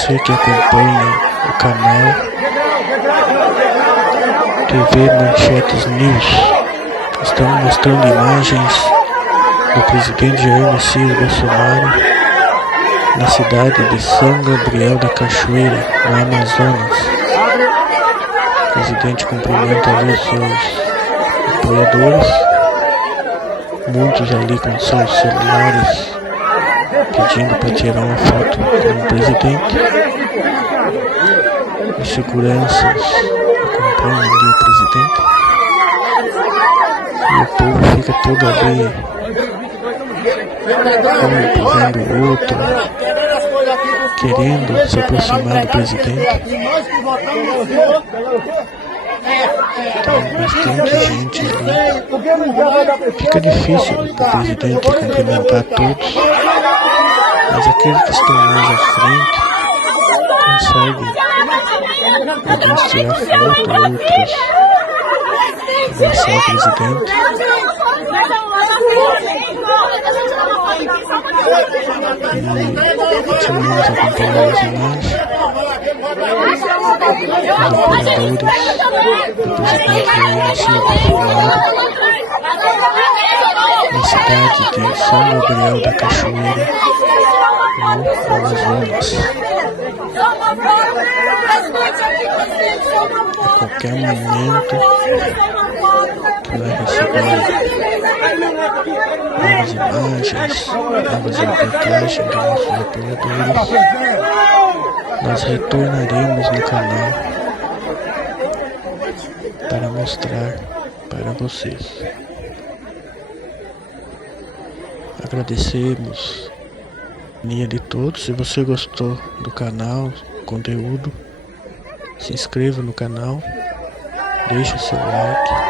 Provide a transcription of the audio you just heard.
você que acompanha o canal TV Manchetes News. Estamos mostrando imagens do presidente Jair Messias Bolsonaro na cidade de São Gabriel da Cachoeira, no Amazonas. O presidente cumprimenta ali os seus apoiadores, muitos ali com seus celulares pedindo para tirar uma foto com o presidente. Os seguranças acompanham ali o presidente e o povo fica todo ali um empurrando o outro, querendo se aproximar do presidente. Tem bastante gente ali. Fica difícil para o presidente cumprimentar todos, mas aqueles que estão mais à frente conseguem, alguns tirar foto, outros abraçar o presidente. E continuamos acompanhando as imagens. Os apoiadores do presidente Jair Messias Bolsonaro na cidade de São Gabriel da Cachoeira, no Amazonas. A qualquer momento que vai receber novas imagens, novas reportagens dos nossos apoiadores, nós retornaremos no canal para mostrar para vocês. Agradecemos a companhia de todos. Se você gostou do canal, do conteúdo, se inscreva no canal, deixe seu like.